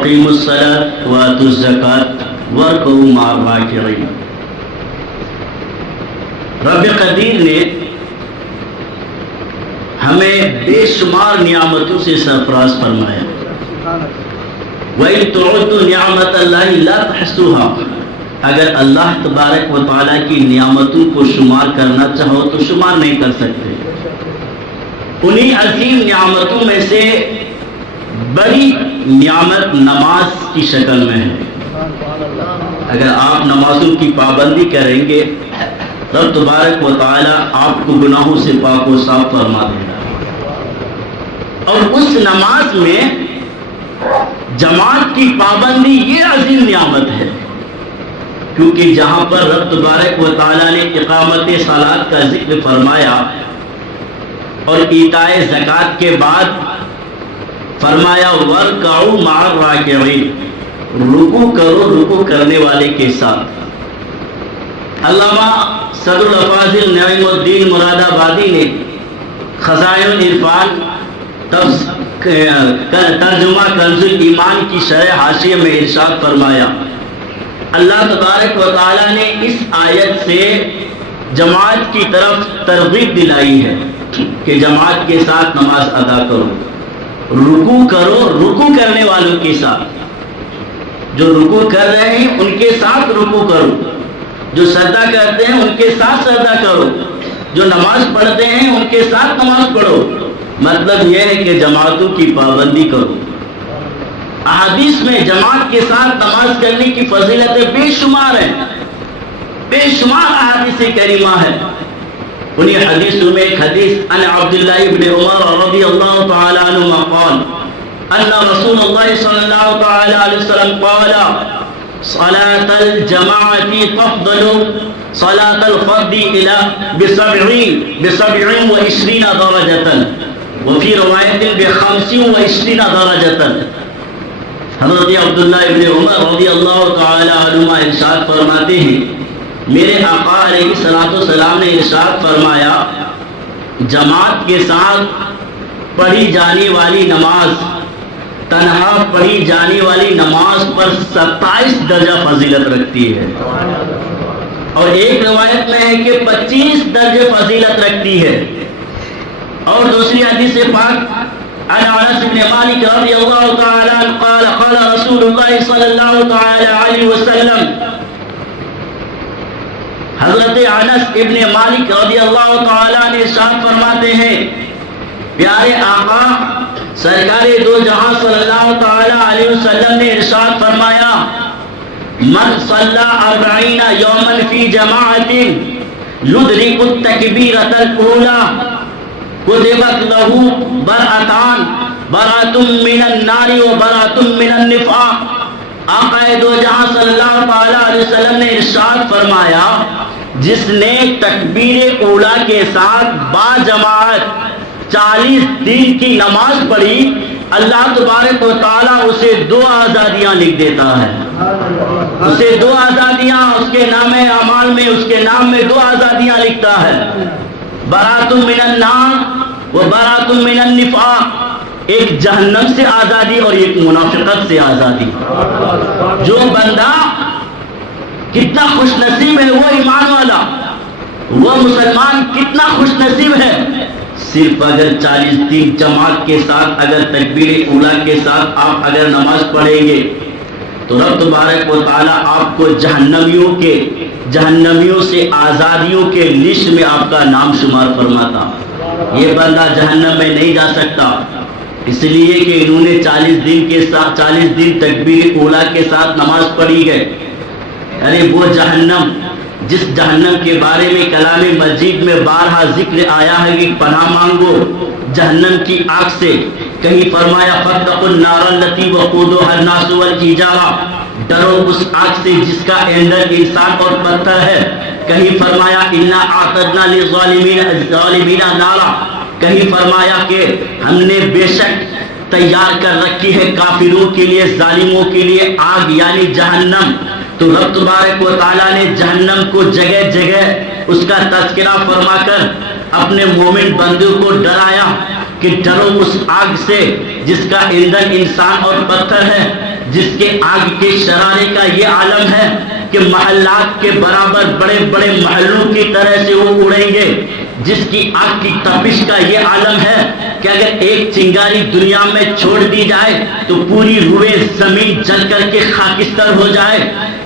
وَأَقِيمُوا الصَّلَاةَ وَآتُوا الزَّكَاةَ وَارْكَعُوا مَعَ الرَّاكِعِينَ۔ رب قدیر نے ہمیں بے شمار نعمتوں سے سرفراز فرمایا۔ وَإِن تُعُدُّوا نِعْمَةَ اللَّهِ لَا تُحْصُوهَا، اگر اللہ تبارک و تعالیٰ کی نعمتوں کو شمار کرنا چاہو تو شمار نہیں کر سکتے۔ انہی عظیم نعمتوں میں سے بڑی نعمت نماز کی شکل میں ہے۔ اگر آپ نمازوں کی پابندی کریں گے رب تبارک و تعالیٰ آپ کو گناہوں سے پاک و صاف فرما دے گا۔ اور اس نماز میں جماعت کی پابندی یہ عظیم نعمت ہے، کیونکہ جہاں پر رب تبارک و تعالیٰ نے اقامت صلاۃ کا ذکر فرمایا اور ایتاء زکوٰۃ کے بعد فرمایا وَارْكَعُوا مَعَ الرَّاكِعِينَ، رکوع کرو رکوع کرنے والے کے ساتھ۔ علامہ صدر الافاضل نعیم الدین مراد آبادی نے خزائن العرفان ترجمہ کنز ایمان کی شرح حاشیے میں ارشاد فرمایا، اللہ تبارک و تعالیٰ نے اس آیت سے جماعت کی طرف ترغیب دلائی ہے کہ جماعت کے ساتھ نماز ادا کرو، رکوع کرو رکوع کرنے والوں کے ساتھ۔ جو رکوع کر رہے ہیں ان کے ساتھ رکوع کرو، جو سجدہ کرتے ہیں ان کے ساتھ سجدہ کرو، جو نماز پڑھتے ہیں ان کے ساتھ نماز پڑھو۔ مطلب یہ ہے کہ جماعتوں کی پابندی کرو۔ احادیث میں جماعت کے ساتھ نماز کرنے کی فضیلتیں بے شمار ہیں، بے شمار احادیث کریمہ ہے۔ انہی حدیثوں میں ایک حدیث ان عبداللہ ابن عمر رضی اللہ تعالی عنہما قال ان رسول اللہ صلی اللہ تعالی علیہ وسلم قال صلاة الجماعة تفضل صلاة الفرد بسبعين وعشرين درجة وفي رواية ب25 درجة۔ حضرت عبداللہ ابن عمر رضی اللہ تعالی عنہما ارشاد فرماتے ہیں، میرے آقا علیہ الصلوۃ والسلام نے ارشاد فرمایا، جماعت کے ساتھ پڑھی جانے والی نماز، تنہا پڑھی جانے والی نماز پر 27 درجہ فضیلت رکھتی ہے، اور ایک روایت میں ہے کہ 25 درجے فضیلت رکھتی ہے۔ اور دوسری حدیث پاک عن انس بن مالک رضی اللہ تعالی عنہ قال قال رسول اللہ صلی اللہ تعالی علیہ وسلم، حضرت انس ابن مالک رضی اللہ تعالی عنہ ارشاد فرماتے ہیں، پیارے آقا سرکار دو جہاں صلی اللہ تعالی علیہ وسلم نے ارشاد فرمایا، من صلی 40 یوما فی جماعت یدرک التکبیرۃ الاولی کتبت له برأتان برأت من النار و برأت من النفاق۔ آقا دو جہاں صلی اللہ تعالی علیہ وسلم نے ارشاد فرمایا، جس نے تکبیر اولا کے ساتھ با جماعت 40 دن کی نماز پڑھی، اللہ تبارک و تعالیٰ اسے 2 آزادیاں لکھ دیتا ہے، اسے 2 آزادیاں اس کے نام اعمال میں، اس کے نام میں 2 آزادیاں لکھتا ہے، برات من النار و برات من النفاق، ایک جہنم سے آزادی اور ایک منافقت سے آزادی۔ جو بندہ کتنا خوش نصیب ہے وہ ایمان والا، وہ مسلمان کتنا خوش نصیب ہے، صرف اگر 40 دن جماعت کے ساتھ اگر تکبیر اولا کے ساتھ آپ اگر نماز پڑھیں گے تو رب تبارک و تعالیٰ آپ کو جہنمیوں سے آزادیوں کے لسٹ میں آپ کا نام شمار فرماتا۔ یہ بندہ جہنم میں نہیں جا سکتا، اس لیے کہ انہوں نے 40 دن تکبیر اولا کے ساتھ نماز پڑھی گئے۔ یعنی وہ جہنم، جس جہنم کے بارے میں کلام مجید میں بارہا ذکر آیا ہے کہ پناہ مانگو جہنم کی آگ سے، کہیں فرمایا فاتقوا النار التی وقودها الناس والحجارہ، ڈرو اس آگ سے جس کا ایندھن انسان اور پتھر ہے، کہیں فرمایا انا اعتدنا للظالمین نارا، کہیں فرمایا کہ ہم نے بے شک تیار کر رکھی ہے کافروں کے لیے، ظالموں کے لیے آگ یعنی جہنم۔ تو رب تبارک و تعالیٰ نے جہنم کو جگہ جگہ اس کا تذکرہ فرما کر اپنے مومن بندوں کو ڈرایا کہ ڈرو اس آگ سے جس کا ایندھن انسان اور پتھر ہے، جس کے آگ کے شرارے کا یہ عالم ہے کہ محلات کے برابر بڑے بڑے محلوں کی طرح سے وہ اڑیں گے، جس کی آگ کی تپش کا یہ عالم ہے کہ اگر ایک چنگاری دنیا میں چھوڑ دی جائے تو پوری روئے زمین جل کر کے خاکستر ہو جائے،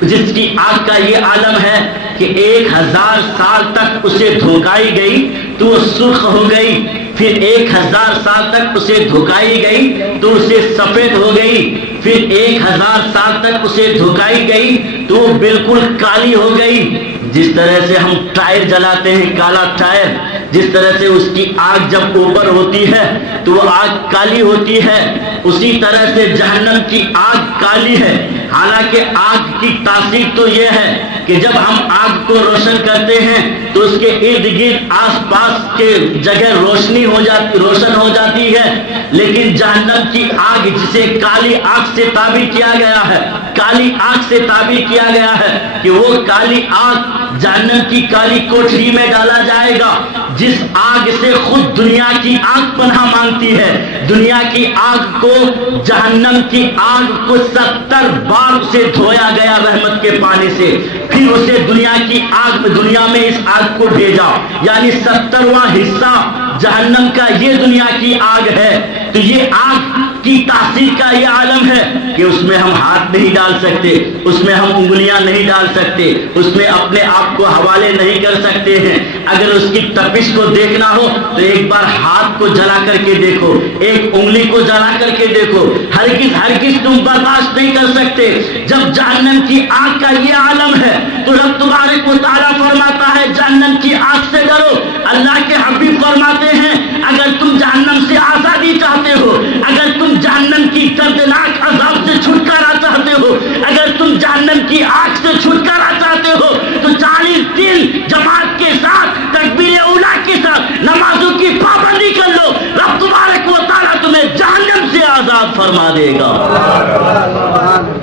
جس کی آگ کا یہ عالم ہے کہ 1000 سال تک اسے دھوکائی گئی تو وہ سرخ ہو گئی، پھر 1000 سال تک اسے دھوکائی گئی تو اسے سفید ہو گئی، پھر 1000 سال تک اسے دھوکائی گئی تو وہ بالکل کالی ہو گئی۔ جس طرح سے ہم ٹائر جلاتے ہیں کالا ٹائر، جس طرح سے اس کی آگ جب اوپر ہوتی ہے تو وہ آگ کالی ہوتی ہے، اسی طرح سے جہنم کی آگ کالی ہے۔ حالانکہ آگ کی تاثیر تو یہ ہے کہ جب ہم آگ کو روشن کرتے ہیں تو اس کے ارد گرد آس پاس کے جگہ روشن ہو جاتی ہے، لیکن جہنم کی آگ جسے کالی آگ سے تعبیر کیا گیا ہے، کالی آگ سے تعبیر کیا گیا ہے کہ وہ کالی آگ جہنم کی کالی کوٹری میں ڈالا جائے گا، جس آگ سے خود دنیا کی آگ پناہ مانگتی ہے۔ دنیا کی آگ کو، جہنم کی آگ کو 70 بار اسے دھویا گیا رحمت کے پانی سے، پھر اسے دنیا میں اس آگ کو بھیجا، یعنی 70واں حصہ جہنم کا یہ دنیا کی آگ ہے۔ تو یہ آگ کی تاثیر کا یہ عالم ہے کہ اس میں ہم ہاتھ نہیں ڈال سکتے، اس میں ہم انگلیاں نہیں ڈال سکتے، اس میں اپنے آپ کو حوالے نہیں کر سکتے ہیں۔ اگر اس کی تپش کو دیکھنا ہو تو ایک بار ہاتھ کو جلا کر کے دیکھو، ایک انگلی کو جلا کر کے دیکھو، ہرگز تم برداشت نہیں کر سکتے۔ جب جہنم کی آگ کا یہ عالم ہے تو رب تبارک و تعالیٰ فرماتا ہے جہنم کی آگ سے ڈرو۔ اللہ کے حبیب فرماتے ہیں اگر تم جہنم سے آزادی چاہتے ہو، اگر تم جہنم کی دردناک عذاب سے چھٹکارا چاہتے ہو، اگر تم جہنم کی آگ سے چھٹکارا چاہتے ہو تو 40 دن جماعت کے ساتھ تکبیر اولیٰ کے ساتھ نمازوں کی پابندی کر لو، رب تبارک و تعالیٰ تمہیں جہنم سے آزاد فرما دے گا۔